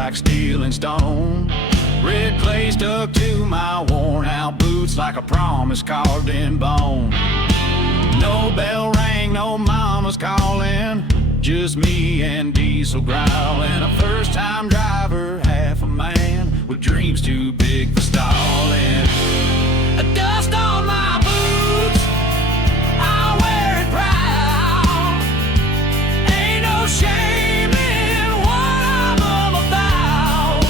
like steel and stone. Red clay stuck to my worn out boots like a promise carved in bone. No bell rang, no mama's calling, just me and diesel growling. A first time driver, half a man, with dreams too big for stalling. Dust on my boots, I wear it proud. Ain't no shame in what I'm all about.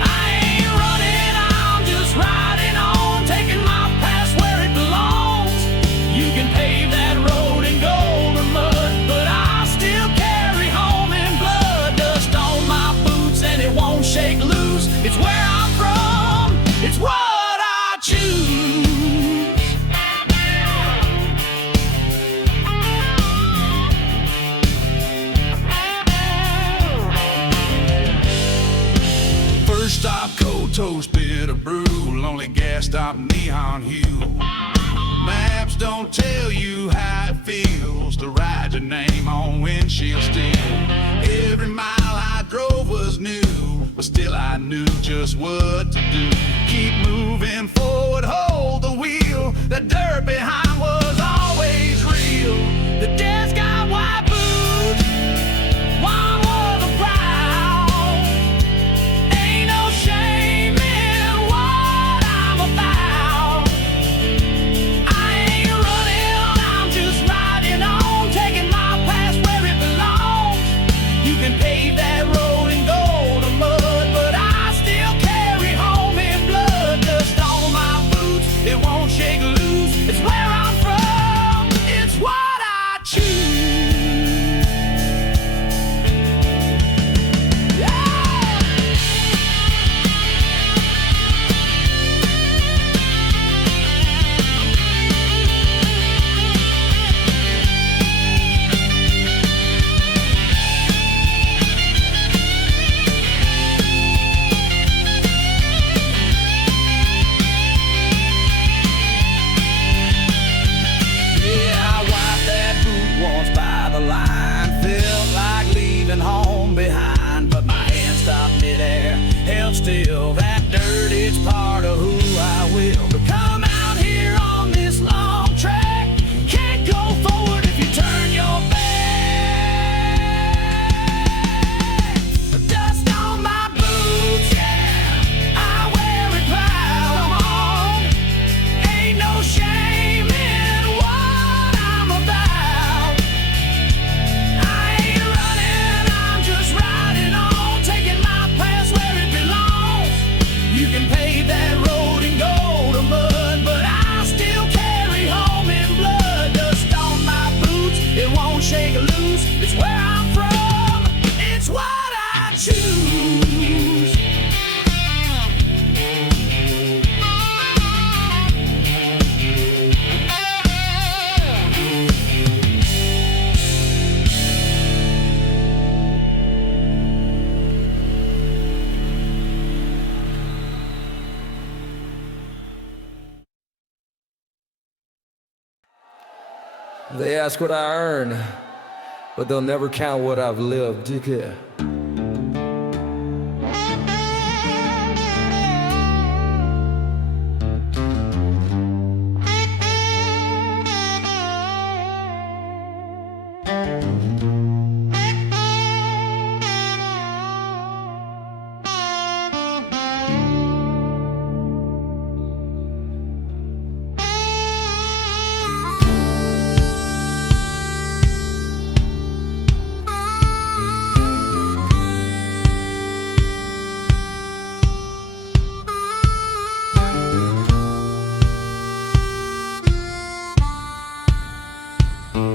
I ain't running, I'm just riding on, taking my past where it belongs. You can pave that road in gold or mud, but I still carry home in blood. Dust on my boots and it won't shake loose. It's where I'm from, it's what I choose. First stop, cold toast, bitter brew. Lonely gas stop, neon hue. Maps don't tell you how it feels to write your name on windshield steel. Every mile I drove was new, but still I knew just what to do. Keep moving forward, hold the wheel. The dirt behind was always real. The dad's got white boots, one was a brown. Ain't no shame in what I'm about. I ain't running, I'm just riding on, taking my past where it belongs. You can pave that road in gold or mud, but I still carry home in blood. Dust on my boots, it won't shake loose. It's where I'm from, it's what I choose. Home behind, but my hand stopped midair, held still. That dirt, it's part of who I will become out here on this long track. Can't go forward if you turn your back. Dust on my boots, yeah, I wear it proud. Come on, ain't no shame in what I'm about. I ain't running, I'm just riding on, taking my past where it belongs. You can pave that road in gold or mud, but I still carry home in blood. Dust on my boots, it won't shake loose. It's where I'm from, it's what I choose. They ask what I earn, but they'll never count what I've lived. Yeah.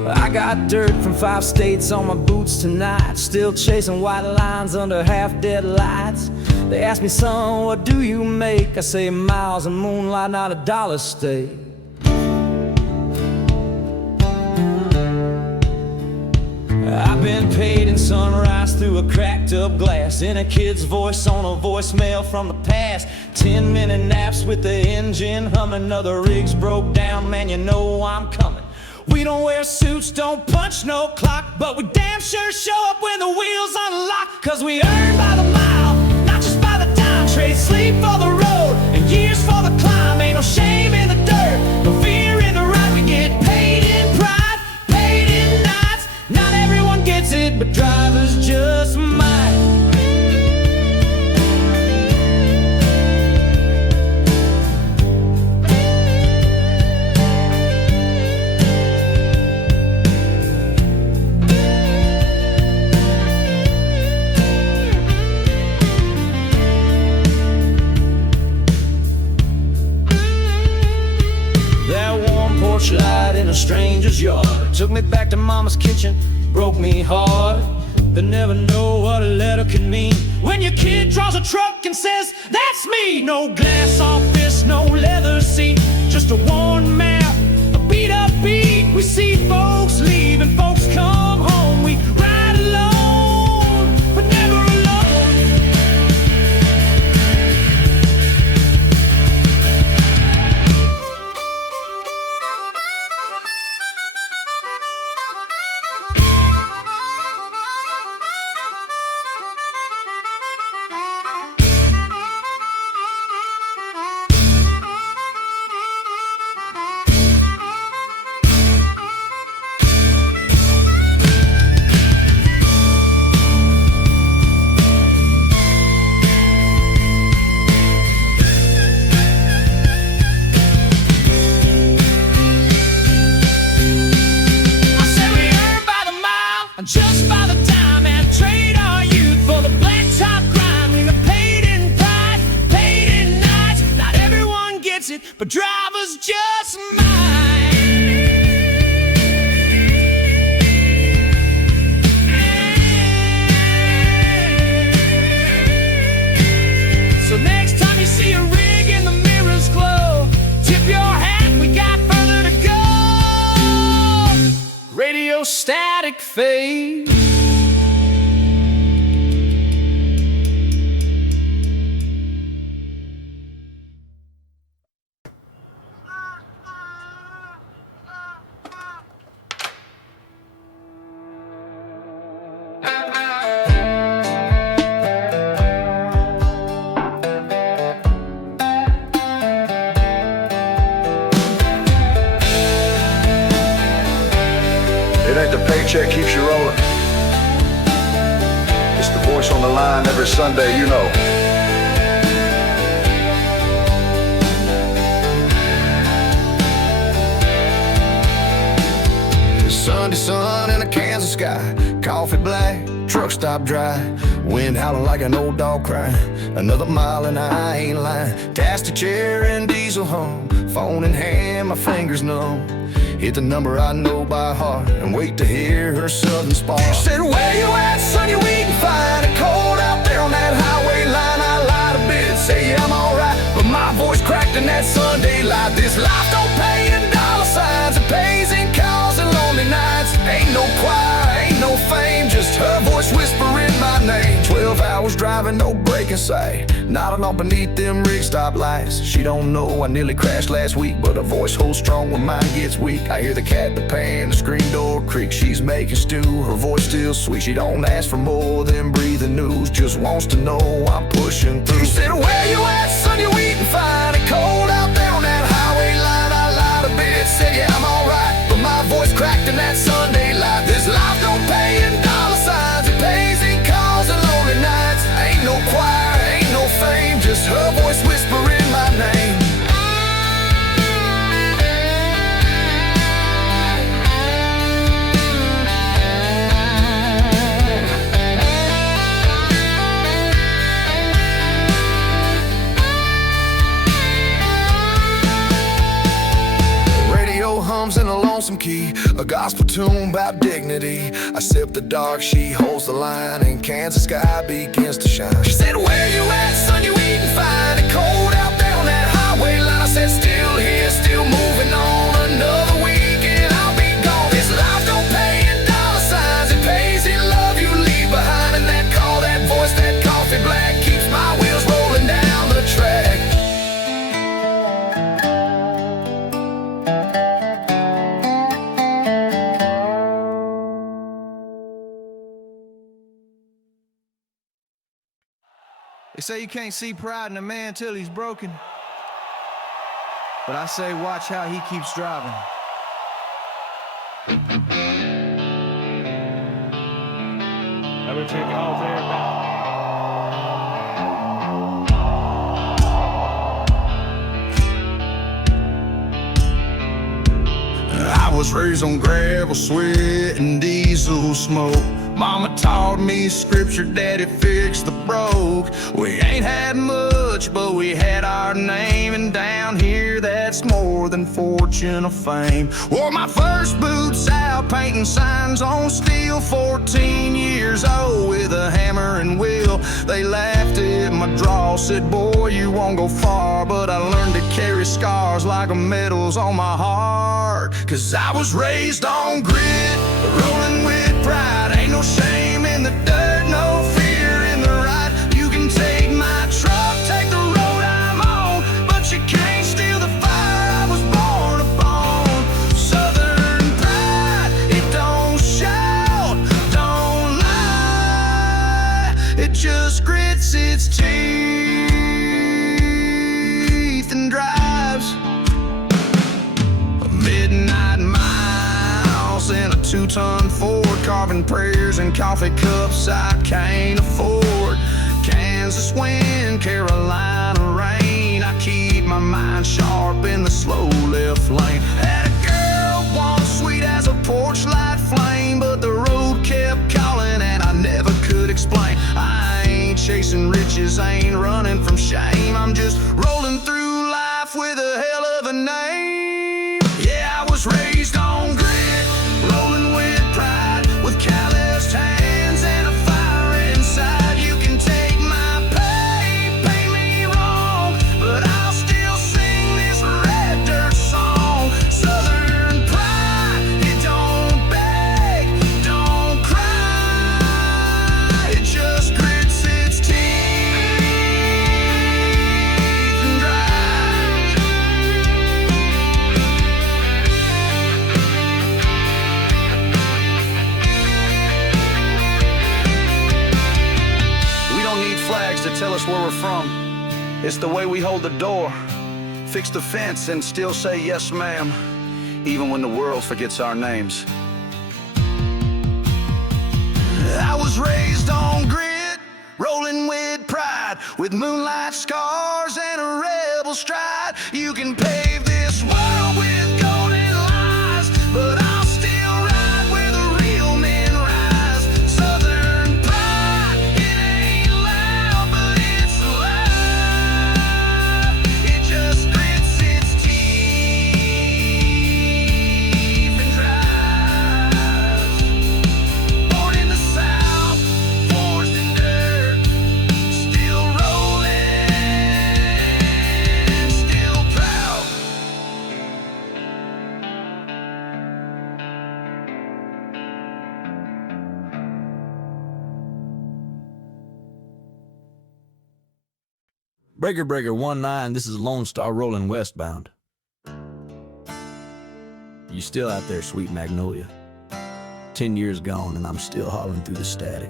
I got dirt from 5 states on my boots tonight, still chasing white lines under half-dead lights. They ask me, son, what do you make? I say miles and moonlight, not a dollar stake. I've been paid in sunrise through a cracked up glass, in a kid's voice on a voicemail from the past. 10-minute naps with the engine humming, other rigs broke down, man, you know I'm coming. We don't wear suits, don't punch no clock, but we damn sure show up when the wheels unlock. Cause we earn by the mile, not just by the dime. Trade sleep for the road and years for the climb. Ain't no shame in the dirt, no fear in the ride. We get paid in pride, paid in nights. Not everyone gets it, but drivers just might. Light in a stranger's yard took me back to mama's kitchen, broke me hard. But never know what a letter can mean when your kid draws a truck and says, that's me. No glass office, no leather seat, just a worn map, a beat up beat. We see folks leave and folks come home. We ride alone, but never alone. Just by the time and trade our youth for the blacktop grind. We are paid in pride, paid in nights. Not everyone gets it, but drivers just might. So next time you see a rig and the mirrors glow, tip your hat, we got further to go. Radio static fade. It ain't the paycheck keeps you rolling. It's the voice on the line every Sunday, you know. Sunday sun in a Kansas sky, coffee black, truck stop dry, wind howling like an old dog crying. Another mile and I ain't lying. Taxi chair and diesel hum, phone in hand, my fingers numb. Hit the number I know by heart and wait to hear her southern spark. Said, where you at, son? You eating fine? It cold out there on that highway line. I lied a bit, say yeah, I'm alright, but my voice cracked in that Sunday light. This life don't pay in dollar signs, it pays in calls and lonely nights. Ain't no choir, ain't no fame, just her voice whispering my name. 12 hours driving, no break in sight, nodding off beneath them rig stop lights. She don't know I nearly crashed last week, but her voice holds strong when mine gets weak. I hear the cat, the pan, the screen door creak. She's making stew, her voice still sweet. She don't ask for more than breathing news, just wants to know I'm pushing through. She said, where you at, son? You eating fine? It cold out there on that highway line. I lied a bit, said yeah, I'm alright, but my voice cracked in that Sunday light. This life don't pay in dollar signs, it pays in calls and lonely nights. Ain't no choir, ain't no fame, just her voice whispering my name. Hums in a lonesome key, a gospel tune about dignity. I sip the dark, she holds the line, and Kansas sky begins to shine. She said, where you at, son? You eating fine? It cold out there on that highway line. I said, still here, still moving on. Another week and I'll be gone. This life don't pay in dollar signs, it pays in love you leave behind. And that call, that voice, that coffee black keeps my wheels rolling down the track. They say you can't see pride in a man till he's broken. But I say watch how he keeps driving. Ever take off there, I was raised on gravel, sweat, and diesel smoke. Mama taught me scripture, daddy fixed the broke. We ain't had much, but we had our name, and down here that's more than fortune or fame. Wore my first boots out, painting signs on steel. 14 years old with a hammer and wheel. They laughed at my draw, said, boy, you won't go far. But I learned to carry scars like medals on my heart. Cause I was raised on grit, rolling with pride. Ain't no shame in the dirt, no fear in the ride. You can take my truck, take the road I'm on, but you can't steal the fire I was born upon. Southern pride, it don't shout, don't lie. It just grits its teeth and drives midnight miles in a 2-ton Ford, carving prayers and coffee cups I can't afford. Kansas wind, Carolina rain. I keep my mind sharp in the slow left lane. Had a girl once sweet as a porch light flame, but the road kept calling and I never could explain. I ain't chasing riches, I ain't running from shame. I'm just rolling through life with a hell of a name. Yeah, I was raised on grit, rolling with pride, with calloused hands and a fire inside. You can take my pay, pay me wrong, but I'll still sing this red dirt song. Southern pride, it don't beg, don't cry. It just grits its teeth and drives. We don't need flags to tell us where we're from. It's the way we hold the door, fix the fence, and still say yes, ma'am, even when the world forgets our names. I was raised on grit, rolling with pride, with moonlight scars and a rebel stride. You can pave this world with golden lies, but I'll still ride where the real men rise. Southern pride, it ain't loud, but it's alive. It just grits its teeth and drives. Born in the South, forged in dirt, still rolling, still proud. Breaker Breaker 19, this is Lone Star rolling westbound. You still out there, sweet magnolia? 10 years gone and I'm still hauling through the static.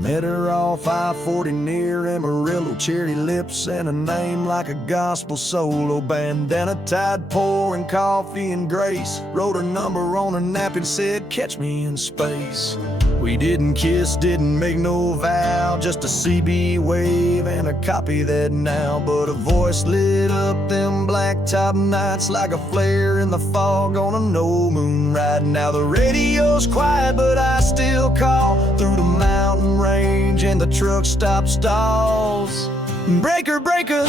Met her off I-40 near Amarillo, cherry lips and a name like a gospel solo. Bandana tied, pouring coffee and grace. Wrote her number on her napkin, said catch me in space. We didn't kiss, didn't make no vow, just a CB wave and a copy that now. But a voice lit up them blacktop nights like a flare in the fog on a no moon ride. Now the radio's quiet, but I still call through the mountain range and the truck stop stalls. Breaker, breaker,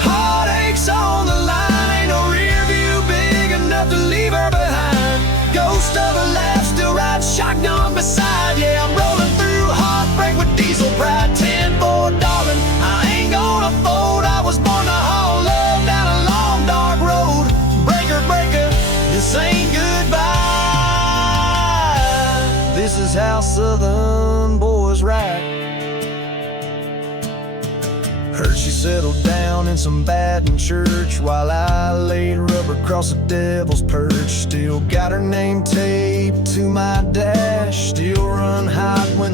heartaches on the line. Ain't no rear view big enough to leave her behind. Ghost of a laugh, still ride shotgun beside. Yeah, I'm rolling through heartbreak with diesel pride. 10-4, darling, I ain't gonna fold. I was born to haul love down a long dark road. Breaker, breaker, this ain't goodbye. This is how Southern boys ride. Heard she settled down in some Baton church while I laid rubber across the devil's perch. Still got her name taped to my dash.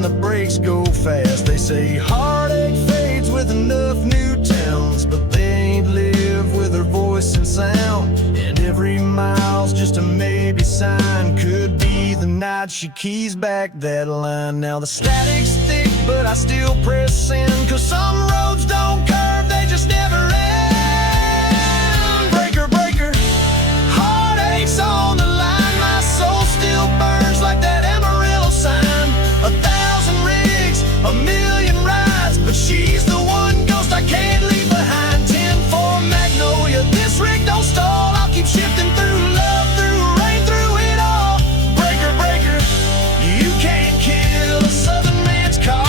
the brakes go fast. They say heartache fades with enough new towns, but they ain't live with her voice and sound. And every mile's just a maybe sign. Could be the night she keys back that line. Now the static's thick, but I still press in, 'cause some roads don't curve, they just never end. Breaker, breaker, heartaches on the line. My soul still burns like that Amarillo sign. 1,000 rigs, a million rides, but she's the one ghost I can't leave behind. 10-4 Magnolia, this rig don't stall. I'll keep shifting through love, through rain, through it all. Breaker, breaker, you can't kill a southern man's call.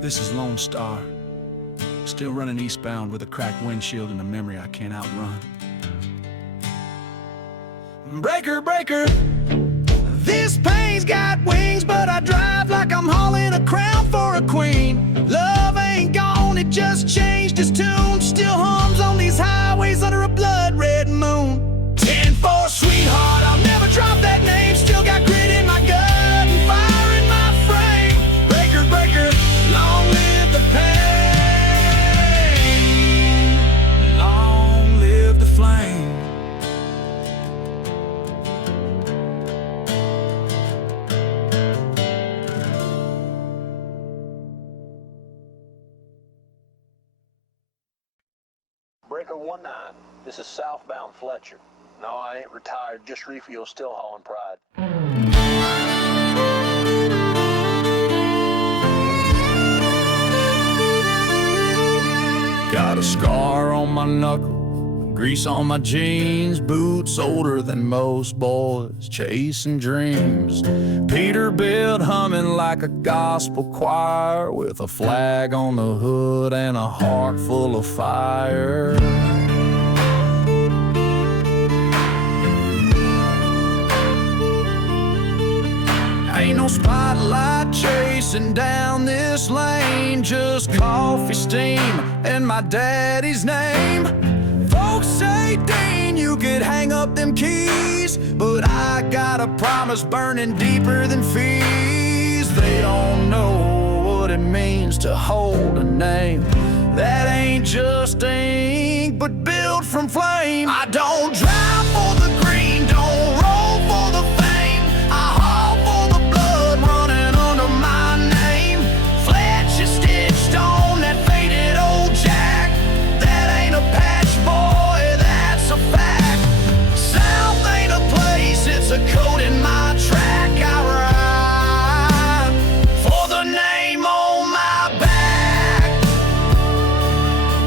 This is Lone Star, still running eastbound with a cracked windshield and a memory I can't outrun. Breaker, breaker, this pain's got wings, but I drive like I'm hauling a crown for a queen. Love ain't gone, it just changed its tune. Still hums on these highways under a blood red moon. 10-4 sweetheart, I'll never drop that name. Still got grit in my gut and fire in my frame. Breaker, breaker, long live the pain. Long live the flame. Breaker 19, this is Southbound Fletcher. No, I ain't retired, just refuel, still hauling pride. Got a scar on my knuckle, grease on my jeans, boots older than most boys, chasing dreams. Peterbilt humming like a gospel choir, with a flag on the hood and a heart full of fire. Ain't no spotlight chasing down this lane, just coffee steam and my daddy's name. Folks say, Dean, you could hang up them keys, but I got a promise burning deeper than fees. They don't know what it means to hold a name that ain't just ink, but built from flame. I don't drive for the green, don't roll for the fame. I haul for the blood running under my name. Fletcher stitched on that faded old jack. That ain't a patch, boy, that's a fact. South ain't a place, it's a code in my track. I ride for the name on my back.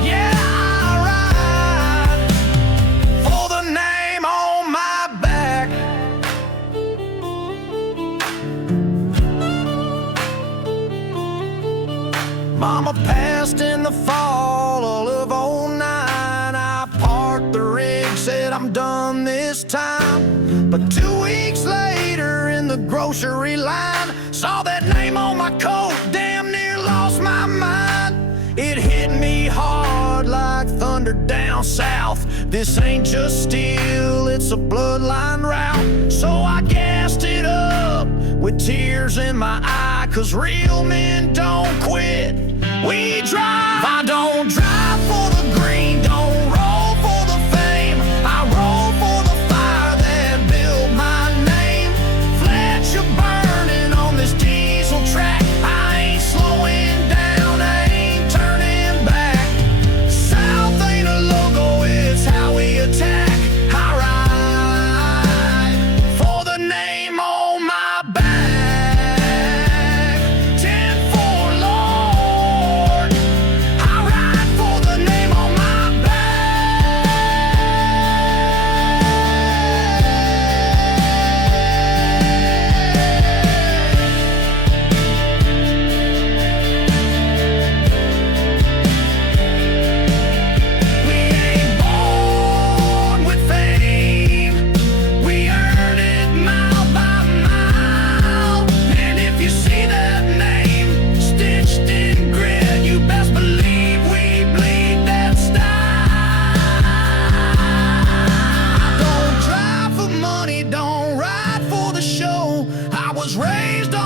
Yeah, I ride for the name on my back. Mama passed in the fall of '09. I parked the rig, said I'm done this time. But 2 weeks later in the grocery line, saw that name on my coat, damn near lost my mind. It hit me hard like thunder down south. This ain't just steel, it's a bloodline route. So I gassed it up with tears in my eye, 'cause real men don't quit, we drive. I don't drive for the green, don't roll for the fame. I roll for the fire that built my name. Fletcher burning on this diesel track. I ain't slowing down, I ain't turning back. South ain't a logo, it's how we attack. I ride for the name on my back. 10-4 Lord, I ride for the name on my back. was raised